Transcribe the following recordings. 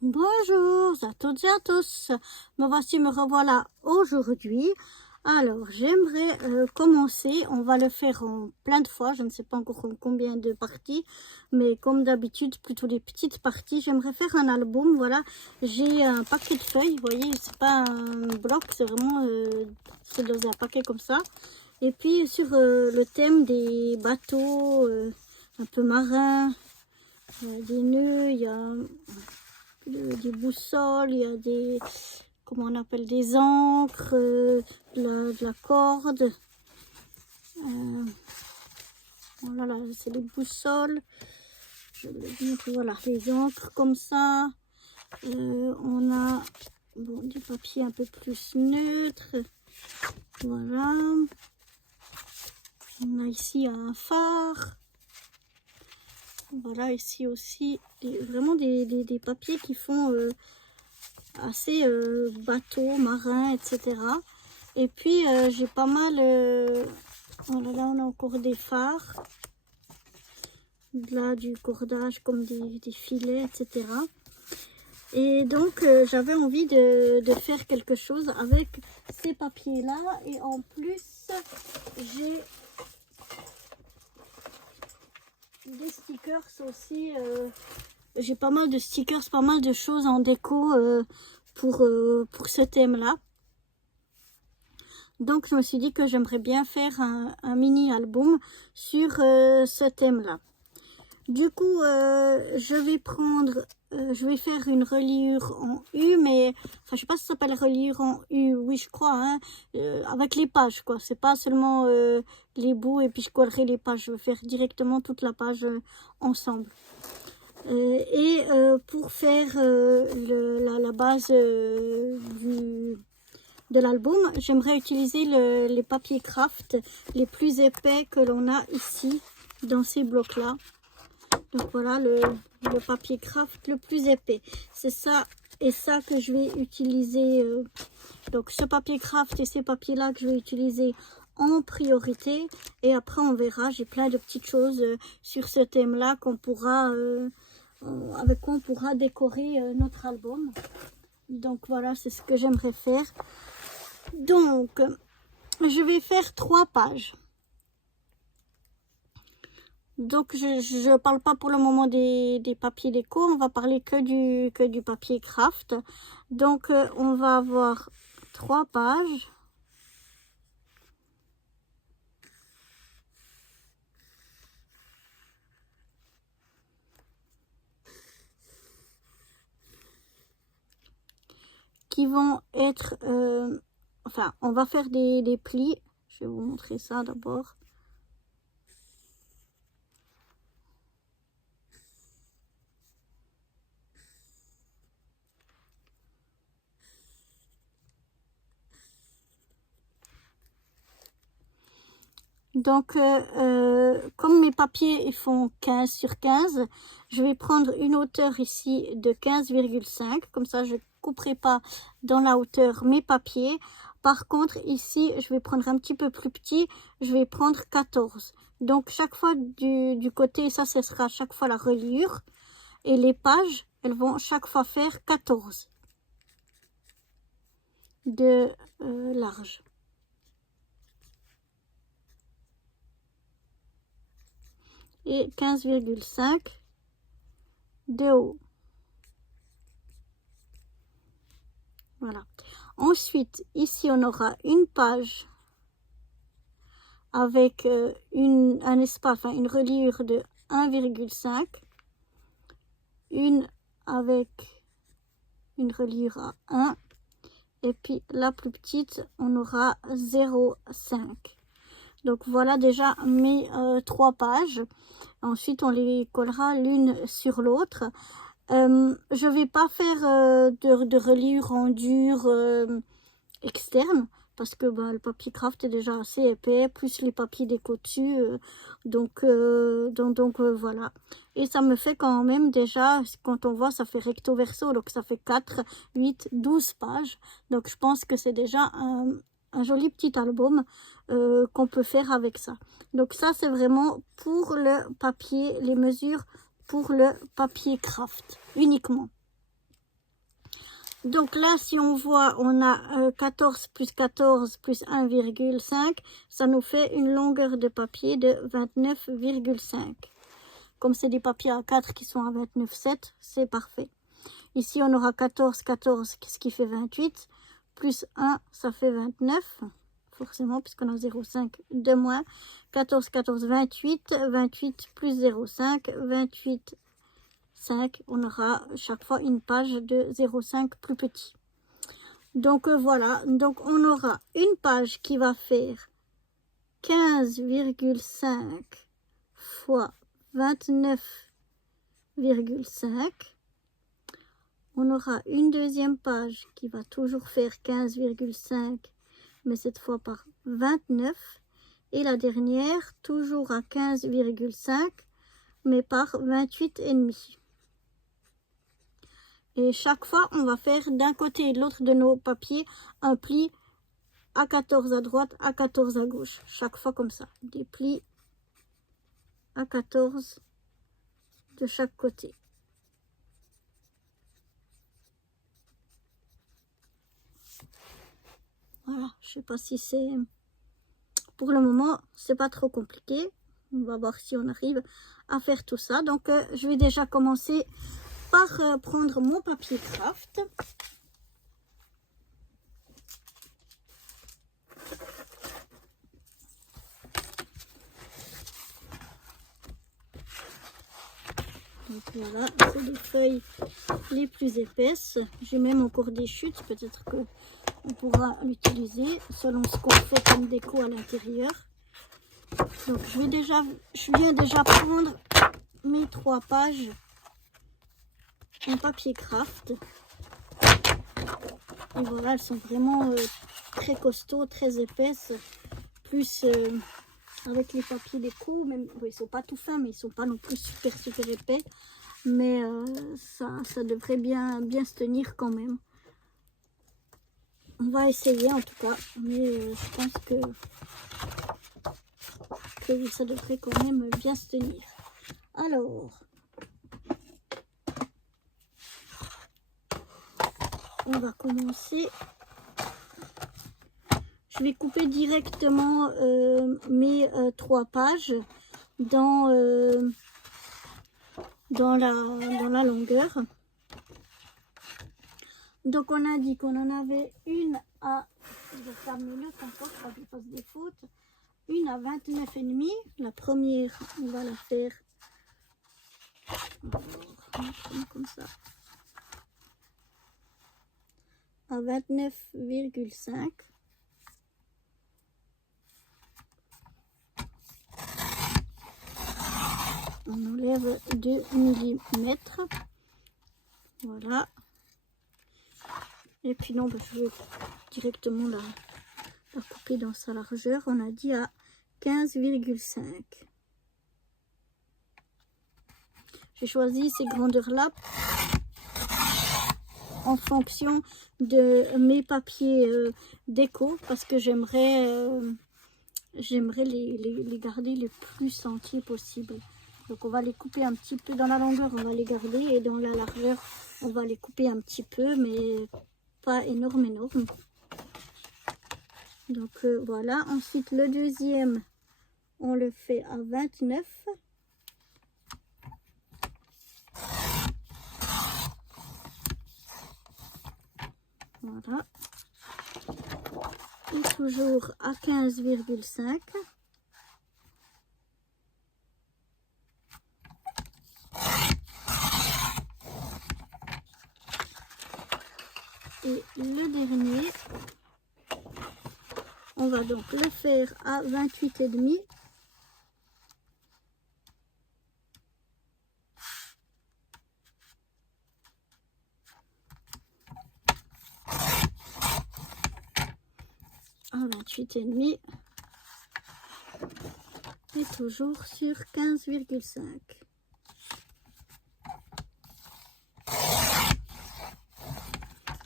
Bonjour à toutes et à tous, me voici, me revoilà aujourd'hui. Alors j'aimerais commencer, on va le faire en plein de fois, je ne sais pas encore en combien de parties, mais comme d'habitude plutôt des petites parties. J'aimerais faire un album, voilà, j'ai un paquet de feuilles, vous voyez, c'est pas un bloc, c'est vraiment c'est dans un paquet comme ça. Et puis sur le thème des bateaux un peu marins, des nœuds, il y a des boussoles, il y a des, comment on appelle, des ancres, de la corde. Voilà, c'est les boussoles. Je vais dire, voilà, les ancres comme ça. On a bon, du papier un peu plus neutre. Voilà. On a ici un phare. Voilà, ici aussi, vraiment des papiers qui font assez bateaux, marins, etc. Et puis j'ai pas mal, voilà, là on a encore des phares, là du cordage comme des filets, etc. Et donc j'avais envie de faire quelque chose avec ces papiers là, et en plus j'ai des stickers aussi. J'ai pas mal de stickers, pas mal de choses en déco pour ce thème là. Donc je me suis dit que j'aimerais bien faire un mini album sur ce thème là. Du coup je vais prendre, je vais faire une reliure en U, mais enfin je sais pas si ça s'appelle reliure en U, oui je crois, hein, avec les pages quoi, c'est pas seulement les bouts et puis je collerai les pages, je vais faire directement toute la page ensemble. Et pour faire la base de l'album, j'aimerais utiliser les papiers craft les plus épais que l'on a ici dans ces blocs là. Donc voilà le papier craft le plus épais, c'est ça et ça que je vais utiliser. Donc ce papier craft et ces papiers là que je vais utiliser en priorité, et après on verra, j'ai plein de petites choses sur ce thème là qu'on pourra avec quoi on pourra décorer notre album. Donc voilà, c'est ce que j'aimerais faire. Donc je vais faire 3 pages. Donc je parle pas pour le moment des papiers déco, on va parler que du papier craft. Donc on va avoir 3 pages. Qui vont être, enfin on va faire des plis, je vais vous montrer ça d'abord. Donc comme mes papiers ils font 15 sur 15, je vais prendre une hauteur ici de 15,5, comme ça je couperai pas dans la hauteur mes papiers. Par contre ici je vais prendre un petit peu plus petit, je vais prendre 14. Donc chaque fois du côté, ça ce sera chaque fois la reliure, et les pages elles vont chaque fois faire 14 de large. Et 15,5 de haut. Voilà. Ensuite, ici, on aura une page avec un espace, enfin une reliure de 1,5. Une avec une reliure à 1. Et puis la plus petite, on aura 0,5. Donc voilà déjà mes 3 pages. Ensuite, on les collera l'une sur l'autre. Je vais pas faire de reliure en dur externe, parce que bah, le papier craft est déjà assez épais, plus les papiers déco dessus, donc voilà. Et ça me fait quand même déjà, quand on voit, ça fait recto verso, donc ça fait 4, 8, 12 pages. Donc je pense que c'est déjà un joli petit album qu'on peut faire avec ça. Donc ça c'est vraiment pour le papier, les mesures pour le papier craft uniquement. Donc là, si on voit, on a 14 plus 14 plus 1,5. Ça nous fait une longueur de papier de 29,5. Comme c'est des papiers A4 qui sont à 29,7, c'est parfait. Ici, on aura 14, 14, ce qui fait 28. Plus 1, ça fait 29. Forcément, puisqu'on a 0,5 de moins. 14, 14, 28. 28 plus 0,5, 28, 5. On aura chaque fois une page de 0,5 plus petit. Donc voilà, donc on aura une page qui va faire 15,5 fois 29,5. On aura une deuxième page qui va toujours faire 15,5, mais cette fois par 29. Et la dernière, toujours à 15,5, mais par 28,5. Et chaque fois, on va faire d'un côté et de l'autre de nos papiers un pli à 14 à droite, à 14 à gauche. Chaque fois comme ça. Des plis à 14 de chaque côté. Voilà, je sais pas si c'est... Pour le moment, c'est pas trop compliqué. On va voir si on arrive à faire tout ça. Donc, je vais déjà commencer par prendre mon papier craft. Donc voilà, c'est des feuilles les plus épaisses. J'ai même encore des chutes, peut-être que on pourra l'utiliser selon ce qu'on fait comme déco à l'intérieur. Donc je viens déjà prendre mes 3 pages en papier craft. Et voilà, elles sont vraiment très costauds, très épaisses. Plus avec les papiers déco, même bon, ils sont pas tout fins, mais ils sont pas non plus super épais. Mais ça devrait bien se tenir quand même. On va essayer en tout cas, mais je pense que ça devrait quand même bien se tenir. Alors, on va commencer. Je vais couper directement mes 3 pages dans la longueur. Donc on a dit qu'on en avait une à, je vais faire mes notes encore, pas que je fasse des fautes, une à 29,5. La première, on va la faire comme ça, à 29,5. On enlève 2 mm. Voilà. Et puis non, je vais directement la couper dans sa largeur. On a dit à 15,5. J'ai choisi ces grandeurs-là en fonction de mes papiers déco parce que j'aimerais les garder le plus entiers possible. Donc on va les couper un petit peu dans la longueur, on va les garder, et dans la largeur, on va les couper un petit peu, mais pas énorme. Donc voilà. Ensuite le deuxième, on le fait à 29. Voilà. Et toujours à 15,5. Et le dernier, on va donc le faire à 28,5. À 28,5. Et toujours sur 15,5.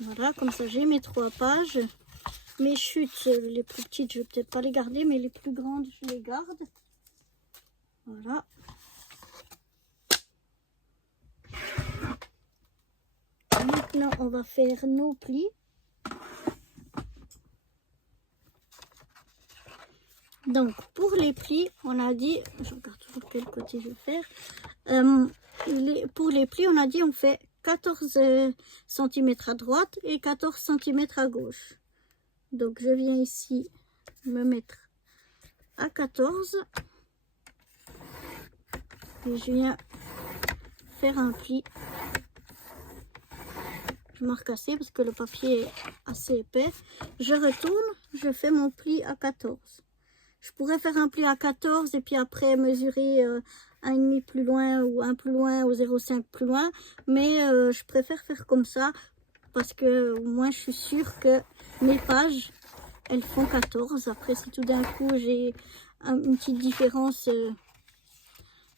Voilà, comme ça j'ai mes 3 pages. Mes chutes, les plus petites, je vais peut-être pas les garder, mais les plus grandes, je les garde. Voilà. maintenant, on va faire nos plis. Donc, pour les plis, on a dit, je regarde toujours quel côté je vais faire. Pour les plis, on a dit on fait 14 cm à droite et 14 cm à gauche. Donc, je viens ici me mettre à 14 et je viens faire un pli. Je marque assez parce que le papier est assez épais. Je retourne, je fais mon pli à 14. Je pourrais faire un pli à 14 et puis après mesurer 1,5 plus loin ou 1 plus loin ou 0,5 plus loin. Mais je préfère faire comme ça parce que au moins je suis sûre que mes pages, elles font 14. Après, si tout d'un coup j'ai une petite différence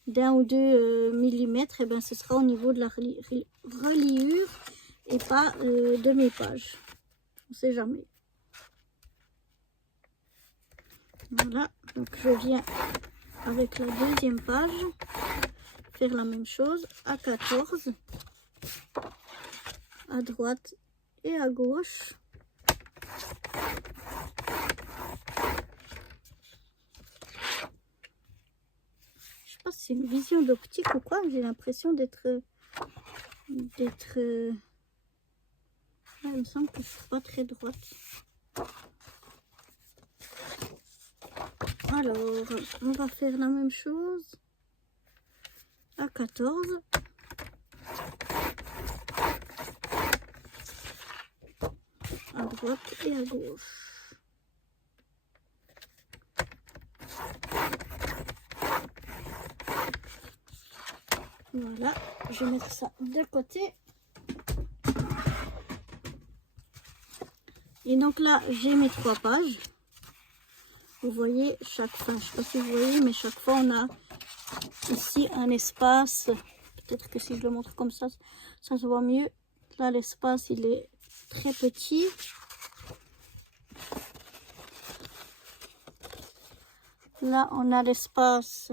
d'1 ou 2 millimètres, et ben ce sera au niveau de la reliure et pas de mes pages. On ne sait jamais. Voilà, donc je viens avec la deuxième page faire la même chose à 14 à droite et à gauche. Je sais pas si c'est une vision d'optique ou quoi, j'ai l'impression d'être il me semble que je suis pas très droite. Alors, on va faire la même chose à 14. À droite et à gauche. Voilà, je vais mettre ça de côté. Et donc là, j'ai mes 3 pages. Vous voyez, chaque fois, je ne sais pas si vous voyez, mais chaque fois on a ici un espace. Peut-être que si je le montre comme ça se voit mieux. Là, l'espace, il est très petit. Là, on a l'espace.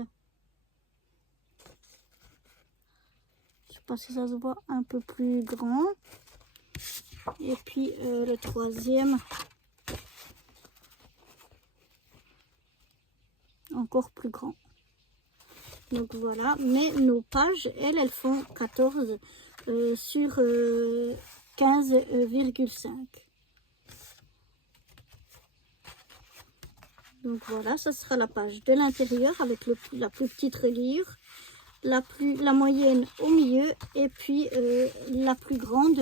Je ne sais pas si ça se voit, un peu plus grand. Et puis le troisième, encore plus grand. Donc voilà, mais nos pages, elles font 14 sur 15,5. Donc voilà, ça sera la page de l'intérieur avec la plus petite reliure, la moyenne au milieu et puis la plus grande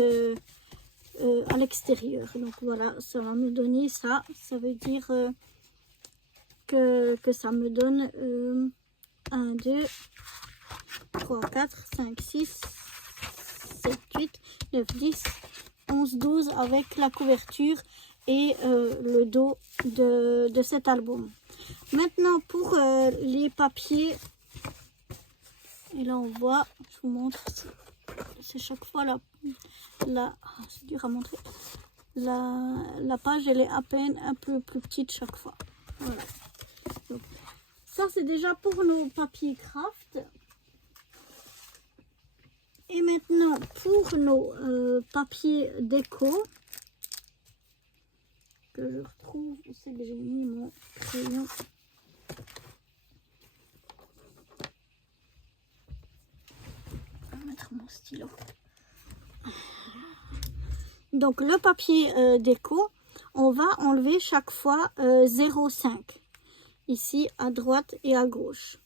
à l'extérieur. Donc voilà, ça va me donner ça. Ça veut dire que ça me donne 1, 2, 3, 4, 5, 6, 7, 8, 9, 10, 11, 12 avec la couverture et le dos de cet album. Maintenant pour les papiers, et là on voit, je vous montre, c'est chaque fois c'est dur à montrer, la page elle est à peine un peu plus petite chaque fois. Voilà. Donc, ça c'est déjà pour nos papiers craft. Et maintenant pour nos papiers déco, que je retrouve, où c'est que j'ai mis mon crayon. Je vais mettre mon stylo. Donc le papier déco, on va enlever chaque fois 0,5 ici à droite et à gauche.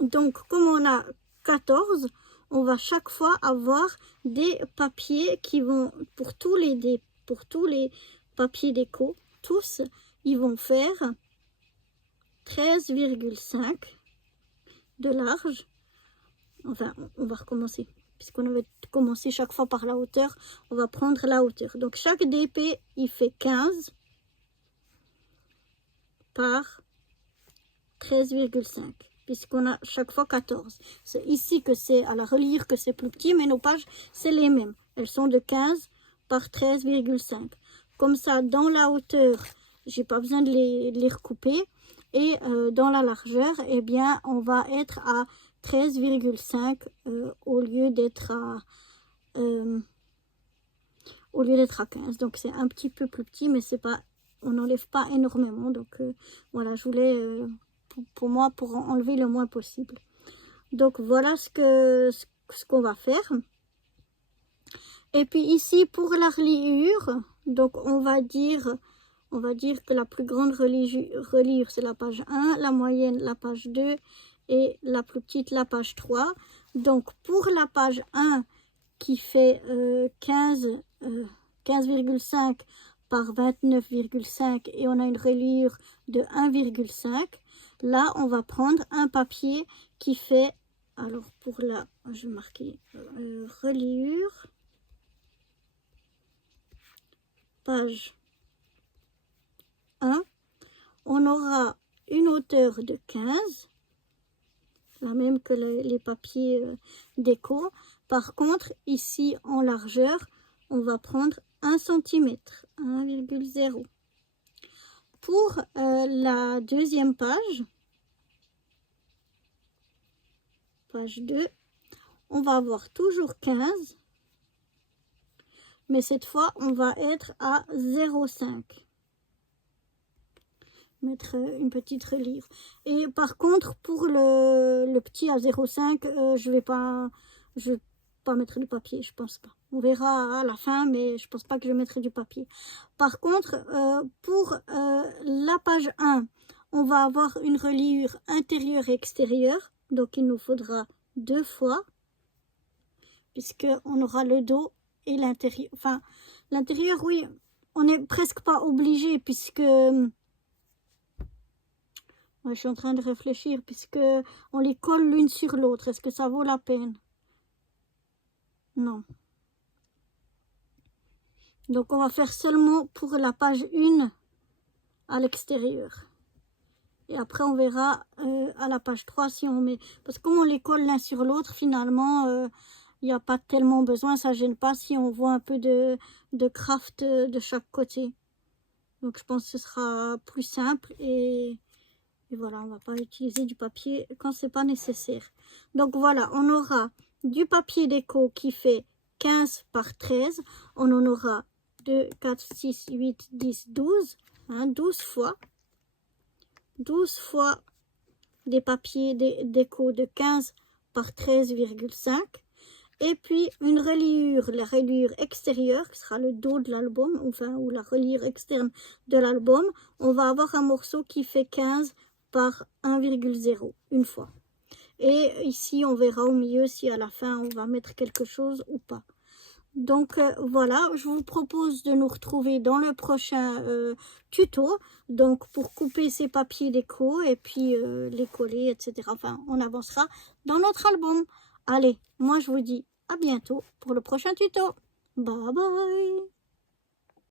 Donc comme on a 14, on va chaque fois avoir des papiers qui vont pour tous les papiers déco, tous ils vont faire 13,5 de large. Enfin, on va recommencer. Puisqu'on avait commencé chaque fois par la hauteur, on va prendre la hauteur. Donc chaque DP, il fait 15 par 13,5. Puisqu'on a chaque fois 14. C'est ici que c'est à la reliure que c'est plus petit, mais nos pages, c'est les mêmes. Elles sont de 15 par 13,5. Comme ça, dans la hauteur, j'ai pas besoin de les recouper. Et dans la largeur, eh bien, on va être à 13,5 au lieu d'être à au lieu d'être à 15. Donc c'est un petit peu plus petit, mais c'est pas, on n'enlève pas énormément. Donc voilà, je voulais, pour moi, pour enlever le moins possible. Donc voilà ce qu'on va faire. Et puis ici, pour la reliure, donc on va dire que la plus grande reliure, c'est la page 1, la moyenne, la page 2, et la plus petite, la page 3. Donc pour la page 1, qui fait 15,5 par 29,5, et on a une reliure de 1,5, là, on va prendre un papier qui fait, alors pour la, je vais marquer reliure, page 1, on aura une hauteur de 15, la même que les papiers déco. Par contre, ici en largeur, on va prendre 1 cm, 1,0. Pour la deuxième page, page 2, on va avoir toujours 15, mais cette fois, on va être à 0,5. Mettre une petite reliure. Et par contre, pour le petit à 0,5, je vais pas mettre du papier, je pense pas. On verra à la fin, mais je pense pas que je mettrai du papier. Par contre, pour la page 1, on va avoir une reliure intérieure et extérieure. Donc il nous faudra 2 fois, puisqu'on aura le dos et l'intérieur. Enfin, l'intérieur, oui, on n'est presque pas obligé, puisque... je suis en train de réfléchir, puisque on les colle l'une sur l'autre. Est-ce que ça vaut la peine? Non. Donc on va faire seulement pour la page 1 à l'extérieur. Et après on verra à la page 3 si on met... Parce que comme on les colle l'un sur l'autre, finalement, il n'y a pas tellement besoin, ça gêne pas si on voit un peu de craft de chaque côté. Donc je pense que ce sera plus simple et voilà, on ne va pas utiliser du papier quand c'est pas nécessaire. Donc voilà, on aura du papier déco qui fait 15 par 13. On en aura 2, 4, 6, 8, 10, 12. 12 fois. 12 fois des papiers déco de 15 par 13,5. Et puis une reliure, la reliure extérieure, qui sera le dos de l'album, enfin, ou la reliure externe de l'album. On va avoir un morceau qui fait 15 par 1,0 une fois. Et ici, on verra au milieu si à la fin, on va mettre quelque chose ou pas. Donc voilà, je vous propose de nous retrouver dans le prochain tuto. Donc pour couper ces papiers déco et puis les coller, etc. Enfin, on avancera dans notre album. Allez, moi je vous dis à bientôt pour le prochain tuto. Bye bye.